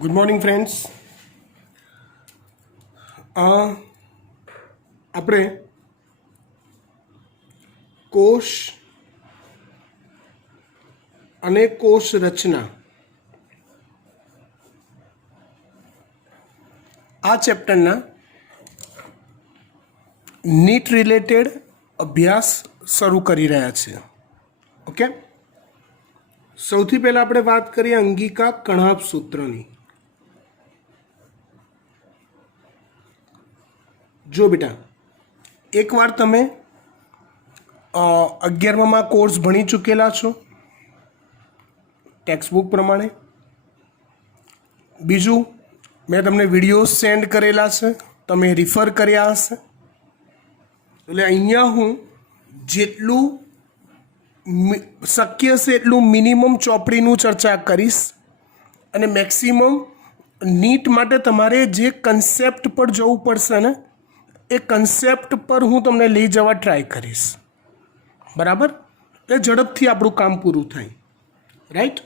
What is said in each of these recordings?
Good morning friends. આપણે કોષ અને કોષ રચના આ ચેપ્ટરના નીટ રિલેટેડ અભ્યાસ શરૂ કરી રહ્યા છીએ. ઓકે, સૌથી પહેલાં આપણે વાત કરીએ અંગિકા કણાભ સૂત્રની. જો બેટા, એકવાર તમે 11મા કોર્સ ભણી ચૂકેલા છો ટેક્સ્ટબુક પ્રમાણે. બીજું, મેં તમને વિડીયોઝ સેન્ડ કરેલા છે, તમે રિફર કર્યા હશે. એટલે અહીંયા હું જેટલું શક્ય છે એટલું મિનિમમ ચોપડીનું ચર્ચા કરીશ અને મેક્સિમમ નીટ માટે તમારે જે કન્સેપ્ટ પર જવું પડશે ને એ કન્સેપ્ટ પર હું તમને લઈ જવા ટ્રાય કરીશ. બરાબર? એટલે ઝડપથી આપણું કામ પૂરું થાય. રાઈટ?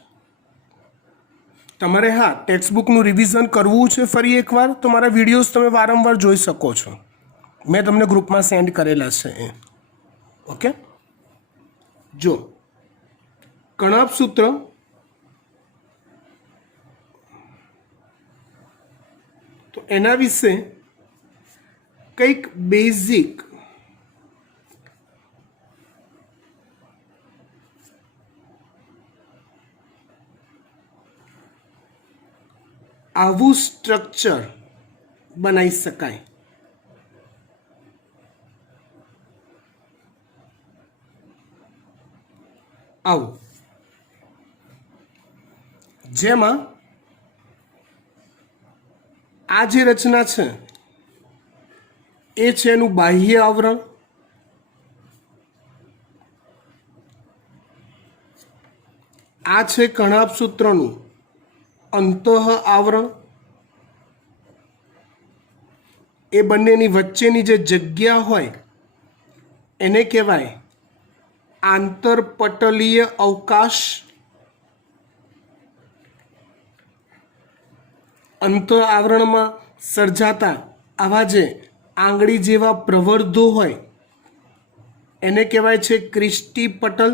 તમારે હા ટેક્સ્ટબુકનું રિવિઝન કરવું છે ફરી એકવાર તો મારા વિડીયોઝ તમે વારંવાર જોઈ શકો છો. મેં તમને ગ્રુપમાં સેન્ડ કરેલા છે એ. ઓકે, જો કણાભ સૂત્ર તો એના વિશે કંઈક બેઝિક આવું સ્ટ્રક્ચર બનાવી શકાય. આવું જેમાં આ જે રચના છે એ છે એનું બાહ્ય આવરણ, આ છે કણાભ સૂત્રનું અંતઃ આવરણ. એ બંનેની વચ્ચેની જે જગ્યા હોય એને કહેવાય આંતરપટલીય અવકાશ. અંતઃ આવરણમાં સર્જાતા આવા જે આંગળી જેવા પ્રવર્ધો હોય એને કહેવાય છે ક્રિસ્ટી પટલ.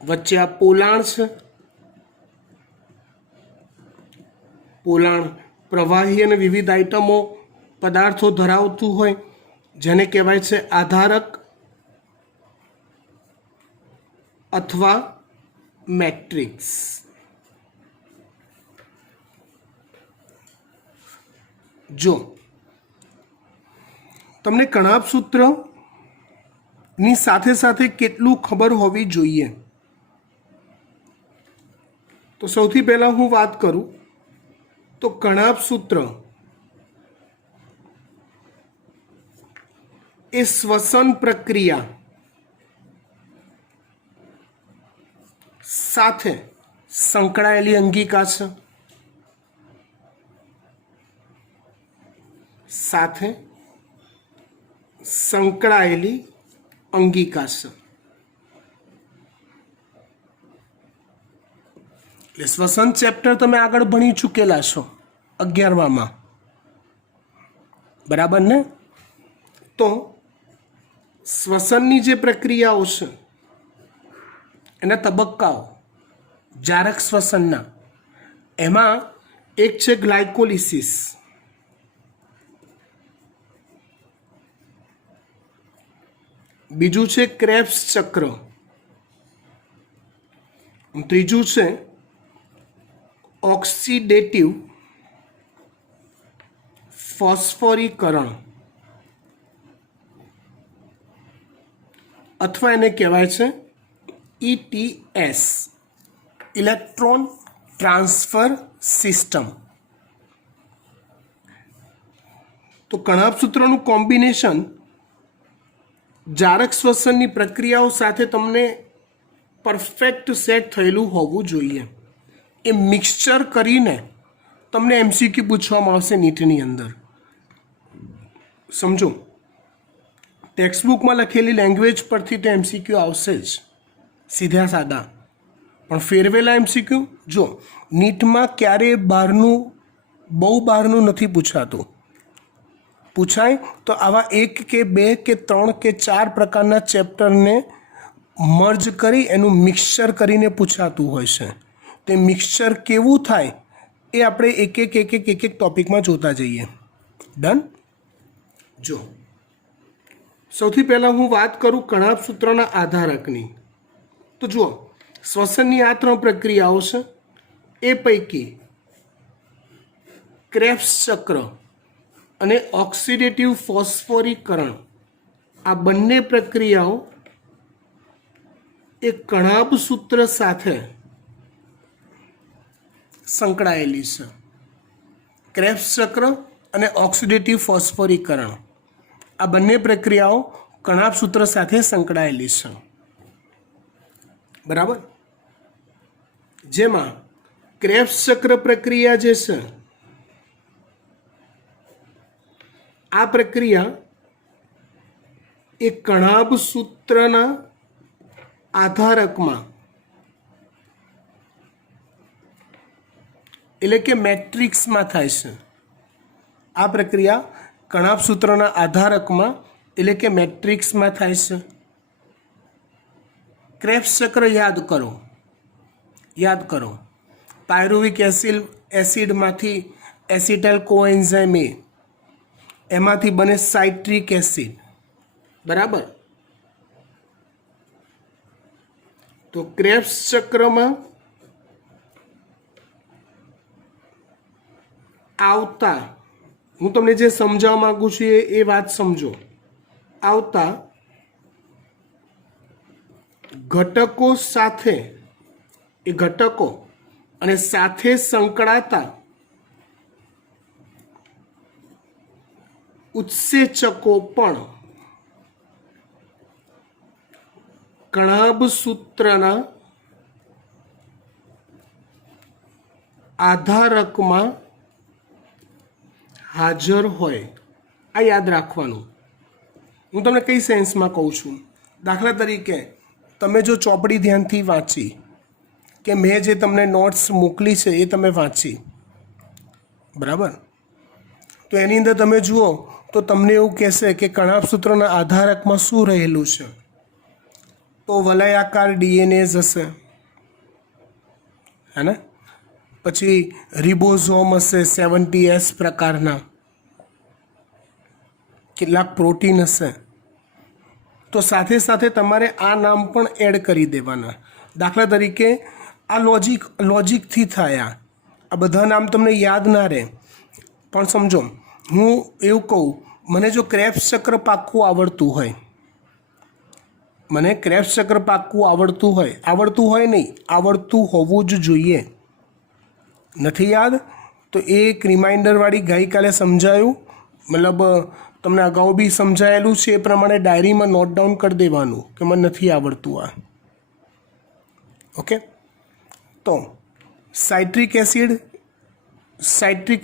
વચ્ચે આ પોલાણ છે. પોલાણ પ્રવાહી અને વિવિધ આઇટમો પદાર્થો ધરાવતું હોય જેને કહેવાય છે આધારક અથવા મેટ્રિક્સ. જો તમને કણાભ સૂત્રની સાથે સાથે કેટલું ખબર હોવી જોઈએ તો સૌથી પહેલાં હું વાત કરું તો કણાભ સૂત્ર એ શ્વસન પ્રક્રિયા સાથે સંકળાયેલી અંગિકા છે. સાથે સંકળાયેલી અંગિકા છે. એટલે શ્વસન ચેપ્ટર તમે આગળ ભણી ચૂકેલા છો 11માં. બરાબર ને? તો શ્વસનની જે પ્રક્રિયાઓ છે એના તબક્કાઓ જારક શ્વસનના, એમાં એક છે ગ્લાયકોલિસિસ, બીજું છે ક્રેબ્સ ચક્ર, ત્રીજું છે ઓક્સિડેટિવ ફોસ્ફોરીકરણ અથવા એને કહેવાય છે ETS, ઇલેક્ટ્રોન ટ્રાન્સફર સિસ્ટમ. તો કણાભ સૂત્રનું કોમ્બિનેશન જારક શ્વસનની પ્રક્રિયાઓ સાથે તમને પરફેક્ટ સેટ થયેલું હોવું જોઈએ. એ મિક્સચર કરીને તમને MCQ પૂછવામાં આવશે નીટની અંદર. સમજો, ટેક્સ્ટબુકમાં લખેલી લેંગ્વેજ પરથી તો MCQ આવશે જ સીધા સાદા. પણ ફેરવેલા એમસીક્યુ જો નીટમાં ક્યારેય બહુ બહારનું નથી પૂછાતું. પૂછાય તો આવા 1 કે 2 કે 3 કે 4 પ્રકારના ચેપ્ટરને મર્જ કરી એનું મિક્સચર કરીને પૂછાતું હોય છે. તે મિક્સચર કેવું થાય એ આપણે એક એક ટોપિકમાં જોતા જઈએ. ડન. જો સૌથી પહેલાં હું વાત કરું કણાભ સૂત્રના આધારકની. તો જુઓ, શ્વસનની આ 3 પ્રક્રિયાઓ છે. એ પૈકી ક્રેબ્સ ચક્ર અને ઓક્સિડેટિવ ફોસ્ફોરીકરણ આ બંને પ્રક્રિયાઓ એ કણાભ સૂત્ર સાથે સંકળાયેલી છે. ક્રેબ્સ ચક્ર અને ઓક્સિડેટિવ ફોસ્ફોરીકરણ આ બંને પ્રક્રિયાઓ કણાભ સૂત્ર સાથે સંકળાયેલી છે. બરાબર. જેમાં ક્રેબ્સ ચક્ર પ્રક્રિયા જે છે આ પ્રક્રિયા એ કણાભ સૂત્રના આધારકમાં એટલે કે મેટ્રિક્સમાં થાય છે. આ પ્રક્રિયા કણાભ સૂત્રના આધારકમાં એટલે કે મેટ્રિક્સમાં થાય છે. ક્રેબ્સ ચક્ર યાદ કરો. પાયરુવિક એસિડમાંથી એસિટાઇલ કોએન્ઝાઇમ એમાંથી બને સાઇટ્રિક એસિડ. બરાબર. તો ક્રેબ્સ ચક્રમાં આવતા હું તમને જે સમજાવવા માંગુ છું એ વાત સમજો. આવતા ઘટકો સાથે એ ઘટકો અને સાથે સંકળાતા ઉત્સેચકો પણ કણાભ સૂત્રના આધારકમાં હાજર હોય. આ યાદ રાખવાનું. હું તમને કઈ સેન્સમાં કહું છું. દાખલા તરીકે તમે જો ચોપડી ધ્યાનથી વાંચી કે મેં જે તમને નોટ્સ મોકલી છે એ તમે વાંચી, બરાબર, તો એની અંદર તમે જુઓ તો તમને એવું કહેશે કે કણાભ સૂત્રના આધારકમાં શું રહેલું છે. તો વલયાકાર ડીએનએ હશે, હે ને? પછી રિબોઝોમ હશે 70S પ્રકારના, કેટલાક પ્રોટીન હશે. તો સાથે સાથે તમારે આ નામ પણ એડ કરી દેવાના. દાખલા તરીકે આ લોજિકથી થાય. આ બધા નામ તમને યાદ ના રહે, પણ સમજો હું એવું કહું, મને જો ક્રેબ્સ ચક્ર પાક્કું આવડતું હોય, આવડતું હોવું જ જોઈએ. નથી યાદ તો એક રિમાઇન્ડરવાળી ગઈકાલે સમજાયું, મતલબ તમને અગાઉ બી સમજાયેલું છે એ પ્રમાણે ડાયરીમાં નોટ ડાઉન કરી દેવાનું કે મને નથી આવડતું આ. ઓકે. તો સાઇટ્રિક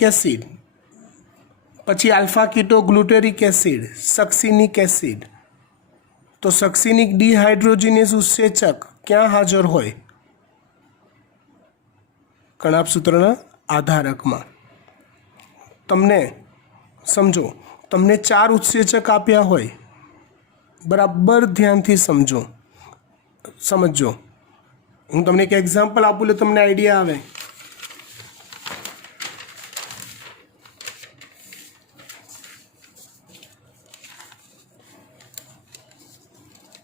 એસિડ, પછી આલ્ફા કીટો ગ્લુટેરિક એસિડ, સક્સિનિક એસિડ. તો સક્સિનિક ડિહાઇડ્રોજિનેઝ ઉત્સેચક ક્યાં હાજર હોય? કણાભ સૂત્રના આધારકમાં. તમને સમજો, તમને 4 ઉત્સેચક આપ્યા હોય, બરાબર ધ્યાનથી સમજો. હું તમને એક એક્ઝામ્પલ આપું એટલે તમને આઈડિયા આવે.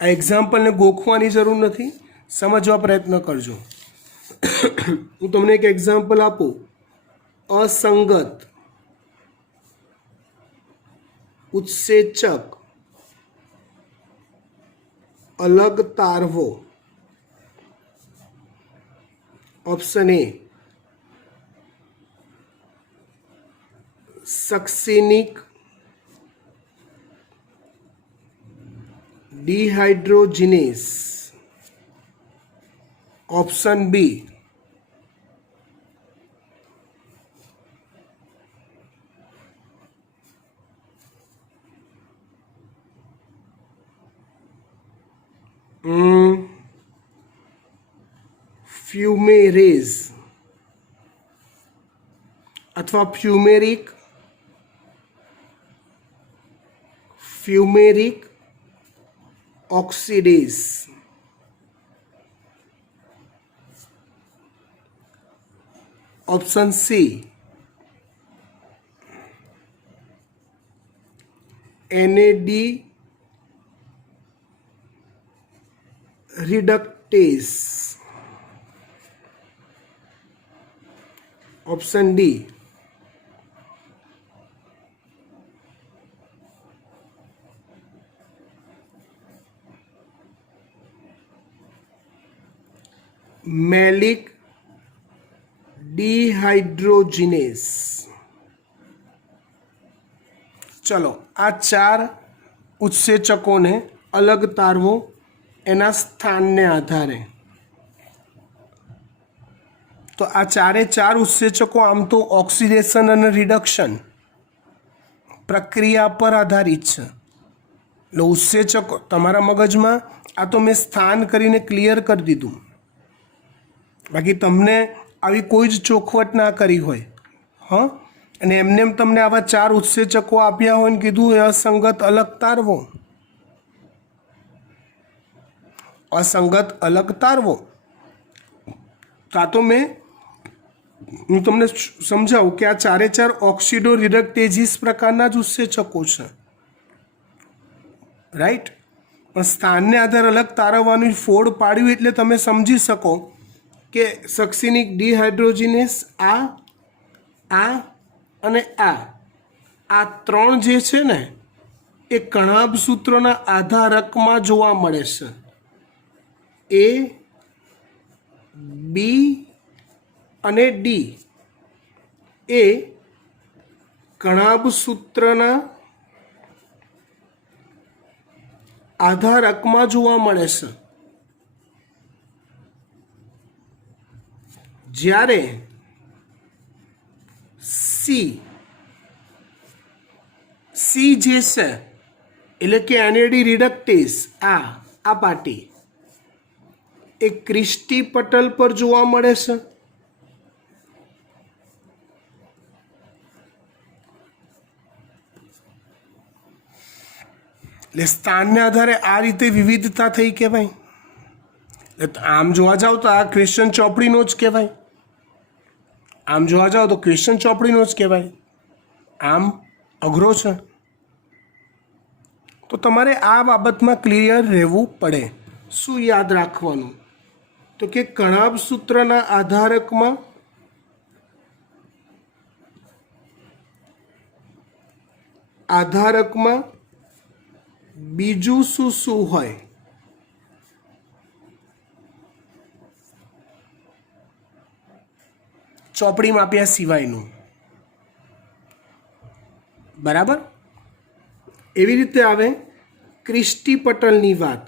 આ એક્ઝામ્પલને ગોખવાની જરૂર નથી, સમજવા પ્રયત્ન કરજો. હું તમને એક એક્ઝામ્પલ આપું. અસંગત ઉત્સેચક અલગ તારવો. Option A સક્સિનિક ડિહાઇડ્રોજિનેઝ. Option B fumarase અથવા fumaric oxidase. Option C NAD reductase. Option D malic dehydrogenase. ચલો આ ચાર ઉત્સેચકોને અલગ તારવો એના સ્થાનને આધારે. તો આ ચારે ચાર ઉત્સેચકો આમ તો ઓક્સિડેશન અને રિડક્શન પ્રક્રિયા પર આધારિત છે. એટલે ઉત્સેચકો તમારા મગજમાં આ તો મેં સ્થાન કરીને ક્લિયર કરી દીધું. બાકી તમને આવી કોઈ જ ચોખવટ ના કરી હોય અને એમને તમને આવા ચાર ઉત્સેચકો આપ્યા હોય ને કીધું એ અસંગત અલગ તારવો, અસંગત અલગ તારવો. તો આ તો હું તમને સમજાવું કે આ ચારે ચાર ઓક્સિડો રિડક્ટેજીસ પ્રકારના જ ઉત્સેચકો છે, રાઈટ. પણ સ્થાનને આધારે અલગ તારવવાનું ફોડ પાડ્યું એટલે તમે સમજી શકો કે સક્સિનિક ડિહાઇડ્રોજિનેસ આ અને આ ત્રણ જે છે ને એ કણાભ સૂત્રોના આધારકમાં જોવા મળે છે. A, B અને D એ કણાભ સૂત્રના આધારકમાં જોવા મળે છે. જ્યારે સી જે છે એટલે કે NAD રિડક્ટેઝ આ પાર્ટી એ ક્રિસ્ટી પટલ પર જોવા મળે છે. એટલે સ્થાનને આધારે આ રીતે વિવિધતા થઈ કહેવાય. આમ જોવા જાવ તો આ ક્વેશ્ચન ચોપડીનો જ કહેવાય. આમ જોવા જાવ તો ક્વેશ્ચન ચોપડીનો જ કહેવાય. આમ અઘરો છે. તો તમારે આ બાબતમાં ક્લિયર રહેવું પડે. શું યાદ રાખવાનું? તો કે કણાભ સૂત્રના આધારકમાં બીજું શું હોય? ચોપડીમાં આપ્યા સિવાયનું. બરાબર. એવી રીતે આવે ક્રિસ્ટી પટલની વાત.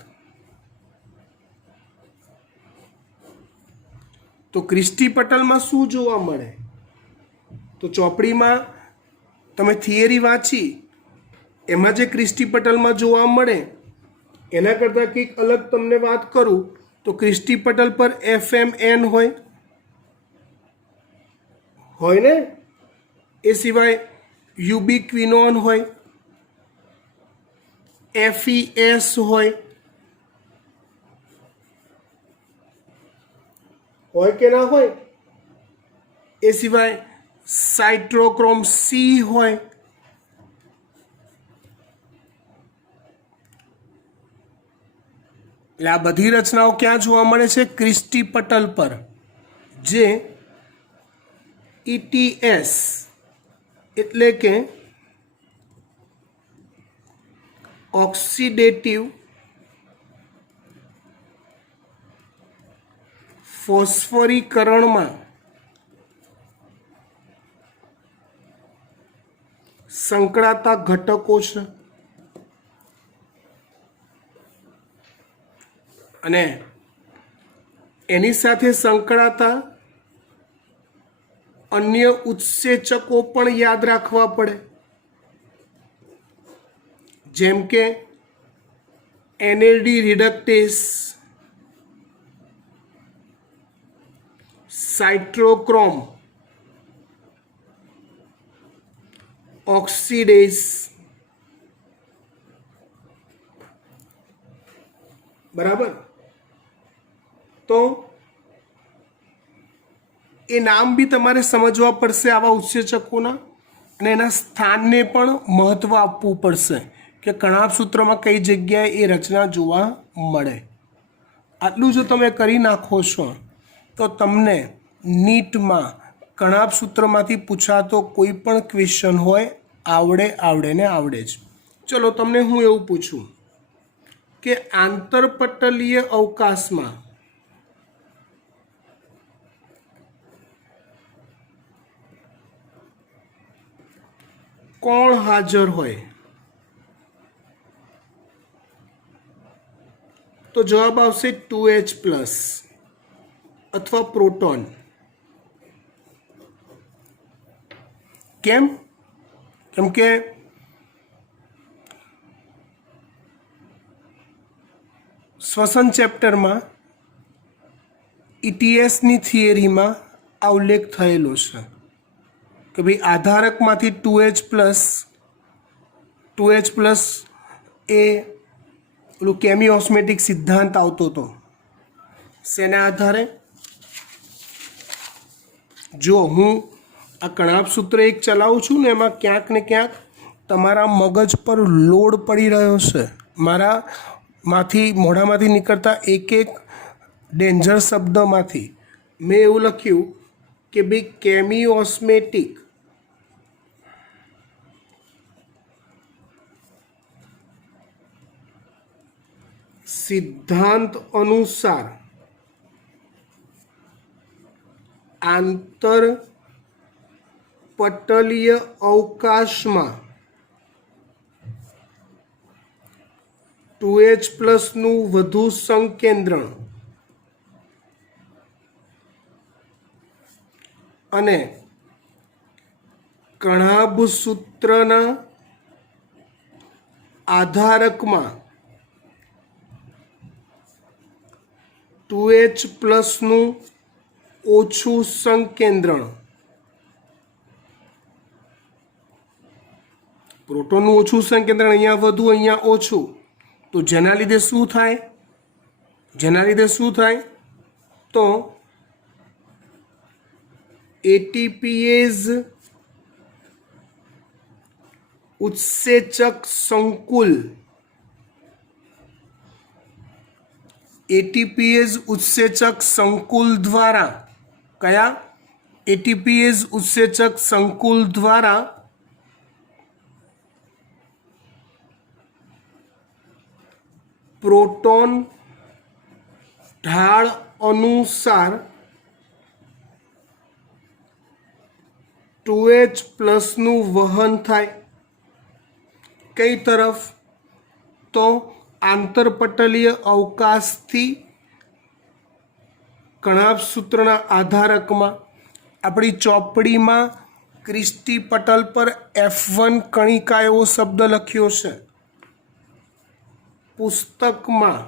તો ક્રિસ્ટી પટલમાં શું જોવા મળે? તો ચોપડીમાં તમે થિયરી વાંચી એમાં જે ક્રિસ્ટી પટલમાં જોવા મળે એના કરતાં કંઈક અલગ તમને વાત કરું તો ક્રિસ્ટી પટલ પર FMN હોય ને, એ સિવાય યુબિક્વિનોન હોય, FES હોય કે ના હોય? એ સિવાય સાઇટ્રોક્રોમ C હોય. એટલે આ બધી રચનાઓ ક્યાં જોવા મળે છે? ક્રિસ્ટી પટલ પર, જે ETS એટલે કે ઓક્સિડેટિવ ફોસ્ફોરીકરણમાં સંકળાતા ઘટકો છે. અને એની સાથે સંકળાતા અન્ય ઉત્સેચકો પણ યાદ રાખવા પડે, જેમ કે NAD રિડક્ટેઝ, સાઇટ્રોક્રોમ ઓક્સિડેઝ, બરાબર. તો એ નામ બી તમારે સમજવા પડશે આવા ઉત્સેચકોના, અને એના સ્થાનને પણ મહત્ત્વ આપવું પડશે કે કણાભ સૂત્રમાં કઈ જગ્યાએ એ રચના જોવા મળે. આટલું જો તમે કરી નાખો છો તો તમને નીટમાં કણાભ સૂત્રમાંથી પૂછાતો કોઈ પણ ક્વેશ્ચન હોય આવડે ને આવડે જ. ચલો તમને હું એવું પૂછું કે આંતરપટલીય અવકાશમાં કોણ હાજર હોય? તો જવાબ આવશે 2H+ અથવા પ્રોટોન. કેમ? કેમ કે શ્વસન ચેપ્ટરમાં ETSની થિયરીમાં આ ઉલ્લેખ થયેલો છે કે ભાઈ આધારકમાંથી 2H+ એ પેલું કેમી ઓસ્મેટિક સિદ્ધાંત આવતો હતો. શેના આધારે? જો હું આ કણાભ સૂત્ર એક ચલાવું છું ને એમાં ક્યાંક ને ક્યાંક તમારા મગજ પર લોડ પડી રહ્યો છે. મોઢામાંથી નીકળતા એક ડેન્જર શબ્દમાંથી મેં એવું લખ્યું કે ભાઈ કેમી ઓસ્મેટિક સિદ્ધાંત અનુસાર આંતરપટલીય અવકાશમાં 2H+નું વધુ સંકેન્દ્રણ અને કણાભ સૂત્રના આધારકમાં 2H+નું ઓછું સંકેન્દ્રણ, પ્રોટોનનું ઓછું સંકેન્દ્રણ, અહીંયા વધુ અહીંયા ઓછું, તો જેના લીધે શું થાય? તો ATPase ઉત્સેચક સંકુલ, ATPase ઉત્સેચક સંકુલ દ્વારા, કયા? ATPase ઉત્સેચક સંકુલ દ્વારા પ્રોટોન ઢાળ અનુસાર 2H+નું વહન થાય. કઈ તરફ? તો આંતરપટલીય અવકાશથી કણાભ સૂત્રના આધારકમાં. આપણી ચોપડીમાં ક્રિસ્ટી પટલ પર F1 કણિકા એવો શબ્દ લખ્યો છે. પુસ્તકમાં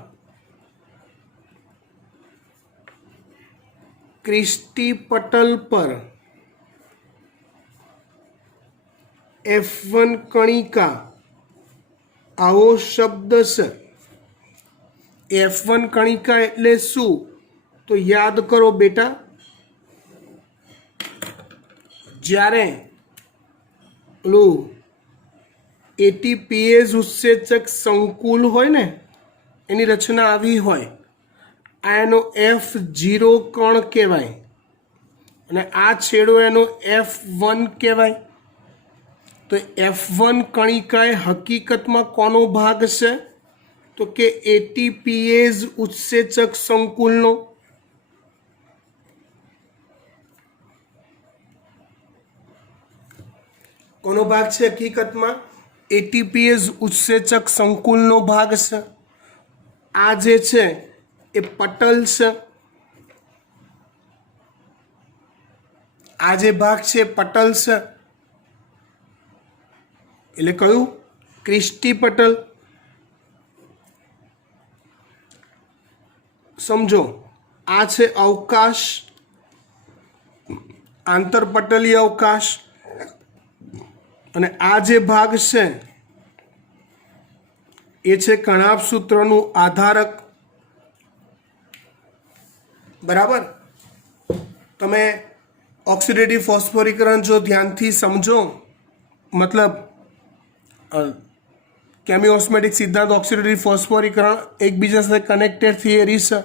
ક્રિસ્ટી પટલ પર F1 કણિકા આવો શબ્દ છે. F1 કણિકા એટલે શું? તો યાદ કરો બેટા, જ્યારે પેલું ATPase ઉત્સેચક સંકુલ હોય ને એની રચના આવી હોય, આ એનો F0 કણ કહેવાય અને આ છેડો એનો F1 કહેવાય. તો F1 કણિકા એ હકીકતમાં કોનો ભાગ છે? તો કે ATPase ઉત્સેચક સંકુલનો. કોનો ભાગ છે હકીકતમાં? ATPase ઉત્સેચક સંકુલનો ભાગ છે. આ જે છે એ પટલ છે, આ જે ભાગ છે પટલ છે, એટલે કયું? ક્રિસ્ટી પટલ. સમજો, આ છે અવકાશ આંતરપટલીય અવકાશ, અને આ જે ભાગ છે એ છે કણાભ સૂત્રનું આધારક. બરાબર. તમે ઓક્સિડેટિવ ફોસ્ફોરીકરણ જો ધ્યાનથી સમજો, મતલબ કેમિઓસ્મેટિક સિદ્ધાંત ઓક્સિડેટિવ ફોસ્ફોરીકરણ એકબીજા સાથે કનેક્ટેડ થિયરી છે.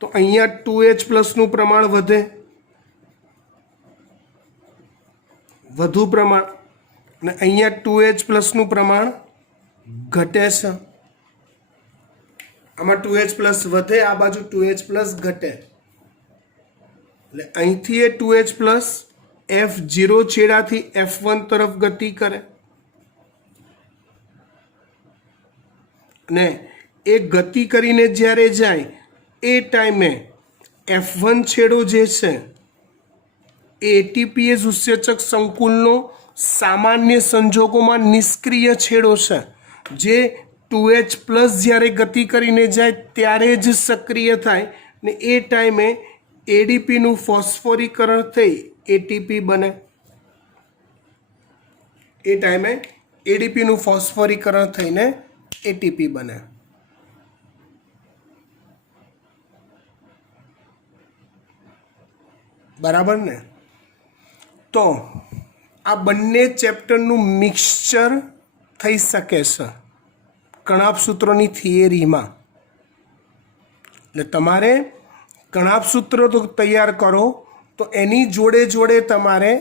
તો અહીંયા 2H+ નું પ્રમાણ વધુ પ્રમાણ, અને અહીંયા 2H+ નું પ્રમાણ ઘટે છે. આમાં 2H+ વધે, આ બાજુ 2H+ ઘટે, એટલે અહીંથી એ 2H+ F0 છેડાથી F1 તરફ ગતિ કરે, અને એ ગતિ કરીને જ્યારે જાય એ ટાઈમે F1 છેડો જે છે એ ATPase ઉત્સેચક સંકુલનો સામાન્ય સંજોગોમાં નિષ્ક્રિય છેડો છે, જે 2H+ જ્યારે ગતિ કરીને જાય ત્યારે જ સક્રિય થાય, ને એ ટાઈમે ADPનું ફોસ્ફોરીકરણ થઈ ATP બને. એ ટાઈમે ADPનું ફોસ્ફોરીકરણ થઈને ATP બને. બરાબર ને? તો આ બંને ચેપ્ટરનું મિક્સચર થઈ શકે છે કણાભ સૂત્રોની થિયરીમાં. એટલે તમારે કણાભ સૂત્ર તો તૈયાર કરો, તો એની જોડે જોડે તમારે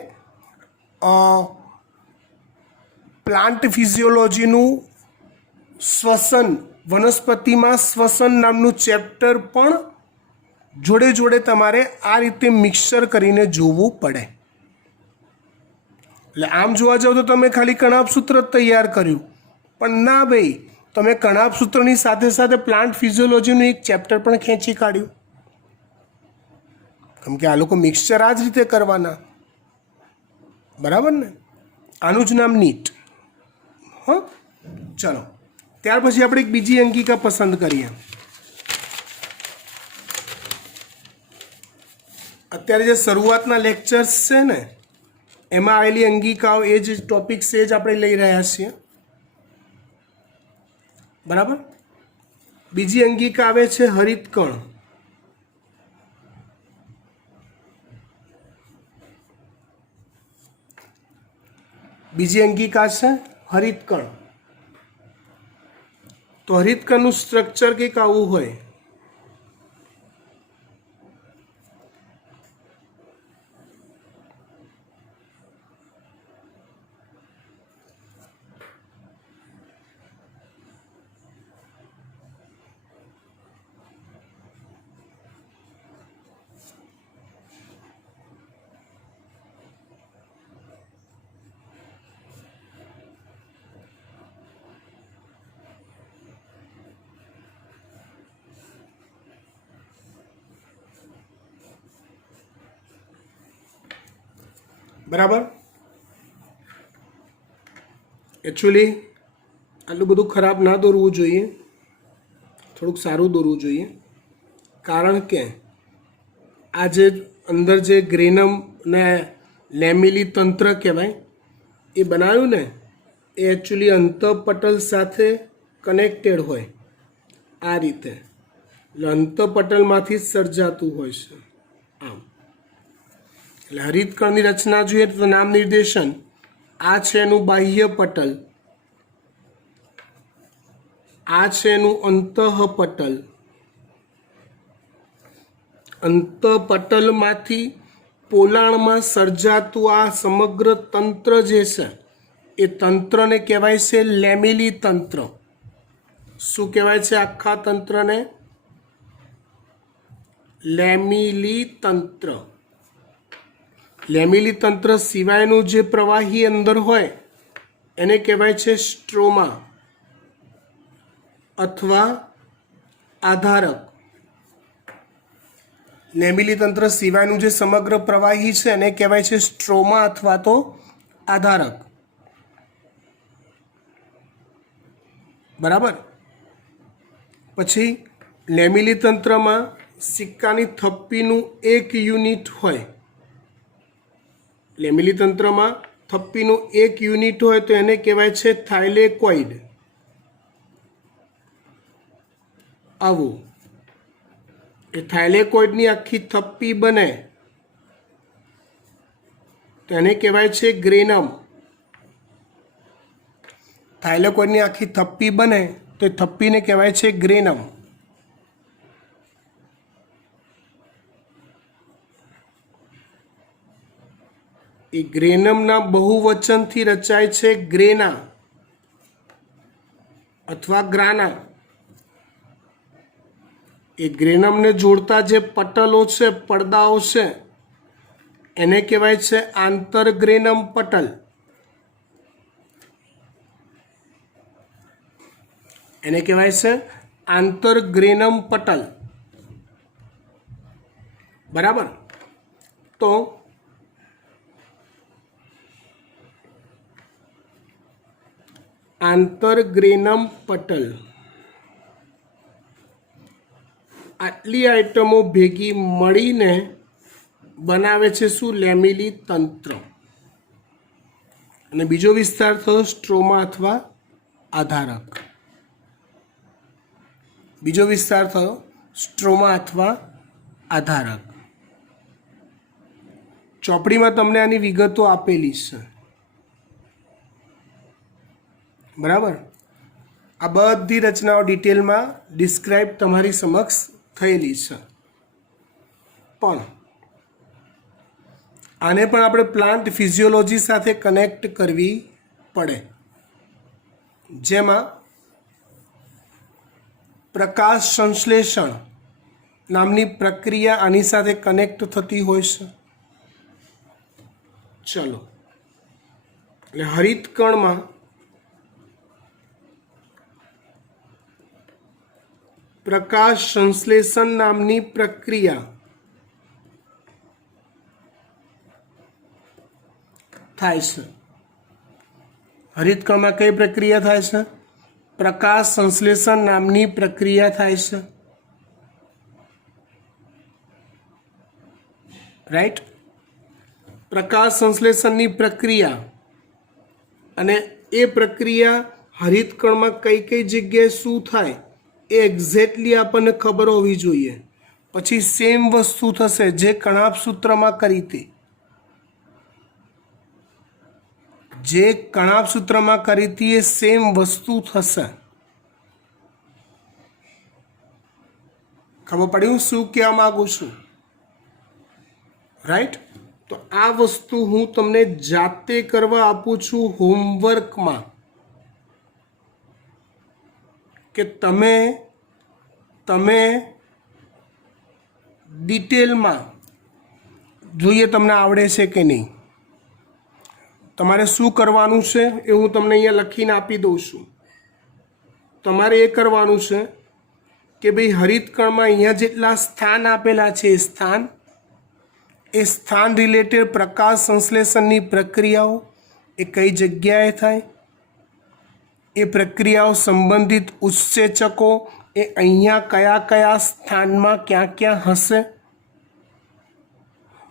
પ્લાન્ટ ફિઝિયોલોજીનું શ્વસન, વનસ્પતિમાં શ્વસન નામનું ચેપ્ટર પણ જોડે જોડે તમારે આ રીતે મિક્સર કરીને જોવું પડે. એટલે આમ જોવા જાવ તો તમે ખાલી કણાભ સૂત્ર જ તૈયાર કર્યું, પણ ના ભાઈ, તમે કણાભ સૂત્રની સાથે સાથે પ્લાન્ટ ફિઝિયોલોજીનું એક ચેપ્ટર પણ ખેંચી કાઢ્યું, કેમ કે આ લોકો મિક્સચર આ જ રીતે કરવાના. બરાબર ને? આનું જ નામ નીટ. હા, ચલો ત્યાર પછી આપણે એક બીજી અંકિકા પસંદ કરીએ. અત્યારે જે શરૂઆતના લેક્ચર્સ છે ને એમાં આવેલી અંગિકાઓ, એ જ ટોપિક છે જ આપણે લઈ રહ્યા છીએ. બરાબર. બીજી અંગિકા આવે છે હરિતકણ. બીજી અંગિકા છે હરિતકણ. તો હરિતકણનું સ્ટ્રક્ચર કંઈક આવું હોય. બરાબર. એકચ્યુઅલી આટલું બધું ખરાબ ના દોરવું જોઈએ, થોડુંક સારું દોરવું જોઈએ, કારણ કે આ જે અંદર જે ગ્રેનમ ને લેમિલી તંત્ર કહેવાય એ બનાવ્યું ને, એ એકચ્યુઅલી અંતઃપટલ સાથે કનેક્ટેડ હોય આ રીતે. એટલે અંતઃપટલમાંથી જ સર્જાતું હોય છે આમ. એટલે હરિતકણની રચના જોઈએ તો નામ નિર્દેશન, આ છે એનું બાહ્ય પટલ, આ છે એનું અંતઃપટલ. અંતઃપટલમાંથી પોલાણમાં સર્જાતું આ સમગ્ર તંત્ર જે છે એ તંત્રને કહેવાય છે લેમિલી તંત્ર. શું કહેવાય છે આખા તંત્રને? લેમિલી તંત્ર. લેમિલી તંત્ર સિવાયનું જે પ્રવાહી અંદર હોય એને કહેવાય છે સ્ટ્રોમા અથવા આધારક. લેમિલી તંત્ર સિવાયનું જે સમગ્ર પ્રવાહી છે એને કહેવાય છે સ્ટ્રોમા અથવા તો આધારક. બરાબર. પછી લેમિલી તંત્રમાં સિક્કાની થપ્પીનું 1 યુનિટ હોય, એટલે મિલીતંત્રમાં થપ્પીનું 1 યુનિટ હોય તો એને કહેવાય છે થાઇલેકોઇડ. આવું એ થાઇલેકોઇડની આખી થપ્પી બને તો એને કહેવાય છે ગ્રેનમ. થાઇલેકોઇડની આખી થપ્પી બને તો એ થપ્પીને કહેવાય છે ગ્રેનમ. એ ગ્રેનમના બહુવચનથી રચાય છે ગ્રેના અથવા ગ્રાના. એ ગ્રેનમને જોડતા જે પટલો છે, પડદાઓ છે, એને કહેવાય છે આંતરગ્રેનમ પટલ. એને કહેવાય છે આંતરગ્રેનમ પટલ. બરાબર. તો આંતરગ્રેનમ પટલ, આટલી આઇટમો ભેગી મળીને બનાવે છે શું? લેમિલી તંત્ર. અને બીજો વિસ્તાર થયો સ્ટ્રોમા અથવા આધારક. બીજો વિસ્તાર થયો સ્ટ્રોમા અથવા આધારક. ચોપડીમાં તમને આની વિગતો આપેલી છે. બરાબર. આ બધી રચનાઓ ડિટેલમાં ડિસ્ક્રાઇબ તમારી સમક્ષ થયેલી છે. પણ આને પણ આપણે પ્લાન્ટ ફિઝિયોલોજી સાથે કનેક્ટ કરવી પડે, જેમાં પ્રકાશ સંશ્લેષણ નામની પ્રક્રિયા આની સાથે કનેક્ટ થતી હોય છે. ચલો, એટલે હરિતકણમાં પ્રકાશ સંશ્લેષણ નામની પ્રક્રિયા થાય છે. હરિતકણમાં કઈ પ્રક્રિયા થાય છે? પ્રકાશ સંશ્લેષણ નામની પ્રક્રિયા થાય છે. રાઈટ. પ્રકાશ સંશ્લેષણની પ્રક્રિયા, અને એ પ્રક્રિયા હરિતકણમાં કઈ કઈ જગ્યાએ શું થાય એ એક્ઝેક્ટલી આપણને ખબર હોવી જોઈએ. પછી સેમ વસ્તુ થશે જે કણાભસૂત્રમાં કરી હતી. જે કણાભસૂત્રમાં કરી હતી એ સેમ વસ્તુ થશે. ખબર પડી શું કહેવા માગું છું? રાઈટ. તો આ વસ્તુ હું તમને જાતે કરવા આપું છું હોમવર્કમાં, કે તમે ડિટેલમાં જોઈએ તમને આવડે છે કે નહીં. તમારે શું કરવાનું છે એ હું તમને અહીંયા લખીને આપી દઉં છું. તમારે એ કરવાનું છે કે ભાઈ હરિતકણમાં અહીંયા જેટલા સ્થાન આપેલા છે એ સ્થાન રિલેટેડ પ્રકાશ સંશ્લેષણની પ્રક્રિયાઓ એ કઈ જગ્યાએ થાય, એ પ્રક્રિયાઓ સંબંધિત ઉત્સેચકો એ અહીંયા કયા કયા સ્થાનમાં ક્યાં ક્યાં હશે,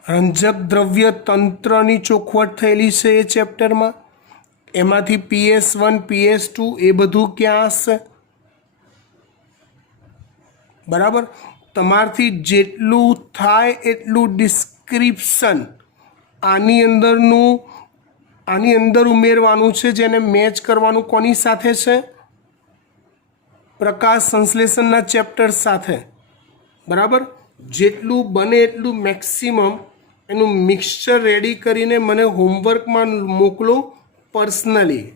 રંજક દ્રવ્ય તંત્રની ચોખવટ થયેલી છે એ ચેપ્ટરમાં, એમાંથી PS1 PS2 એ બધું ક્યાં હશે. બરાબર. તમારથી જેટલું થાય એટલું ડિસ્ક્રિપ્શન આની અંદર ઉમેરવાનું છે, જેને મેચ કરવાનું કોની સાથે છે? પ્રકાશ સંશ્લેષણના ચેપ્ટર સાથે. બરાબર. જેટલું બને એટલું મેક્સિમમ એનું મિક્સચર રેડી કરીને મને હોમવર્કમાં મોકલો પર્સનલી.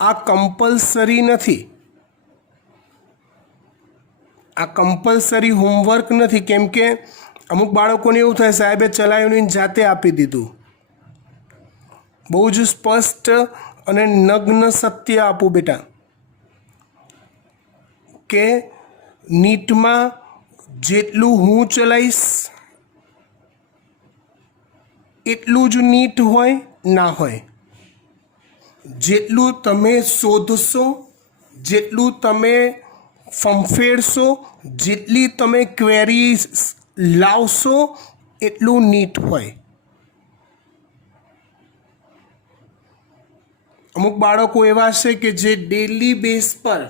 આ કમ્પલસરી નથી, આ કમ્પલસરી હોમવર્ક નથી. કેમ કે અમુક બાળકોને એવું થાય સાહેબે ચલાવીને જાતે આપી દીધું. બહુ જ સ્પષ્ટ અને નગ્ન સત્ય આપું બેટા, કે નીટમાં જેટલું હું ચલાવીશ એટલું જ નીટ હોય ના હોય. જેટલું તમે શોધશો, જેટલું તમે ફંફેરશો, જેટલી તમે ક્વેરી લાવશો એટલું નીટ હોય. અમુક બાળકો એવા છે કે જે ડેલી બેઝ પર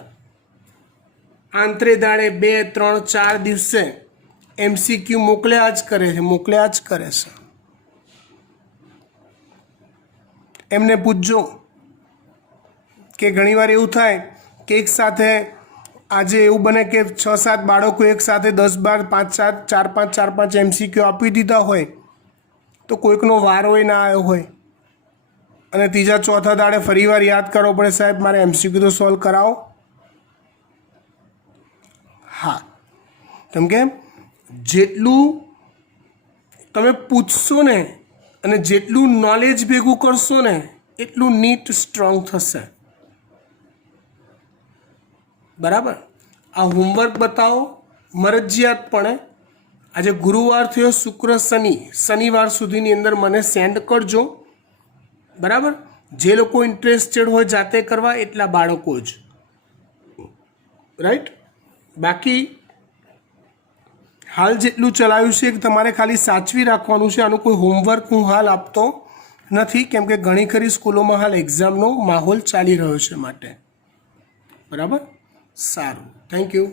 આંતરે દાડે 2, 3, 4 દિવસે MCQ મોકલ્યા જ કરે છે. એમને પૂછજો કે ઘણીવાર એવું થાય કે એક સાથે આજે એવું બને કે 6-7 બાળકો એક સાથે 10-12, 5-7, 4-5 MCQ આપી દીધા હોય તો કોઈકનો વારો ના આવ્યો હોય અને ત્રીજા ચોથા દાડે ફરીવાર યાદ કરવો પડે, સાહેબ મારે MCQ તો સોલ્વ કરાવો. હા, કેમ કે જેટલું તમે પૂછશો ને અને જેટલું નોલેજ ભેગું કરશો ને એટલું નીટ સ્ટ્રોંગ થશે. બરાબર. આ હોમવર્ક બતાવો મરજિયાતપણે. આજે ગુરુવાર થયો, શુક્ર શનિવાર સુધીની અંદર મને સેન્ડ કરજો. બરાબર. જે લોકો ઇન્ટરેસ્ટેડ હોય જાતે કરવા એટલા બાળકો જ, રાઈટ. બાકી હાલ જેટલું ચલાવ્યું છે કે તમારે ખાલી સાચવી રાખવાનું છે. આનું કોઈ હોમવર્ક હું હાલ આપતો નથી, કેમ કે ઘણી ખરી સ્કૂલોમાં હાલ એક્ઝામનો માહોલ ચાલી રહ્યો છે માટે. બરાબર. સારું, થેન્ક યુ.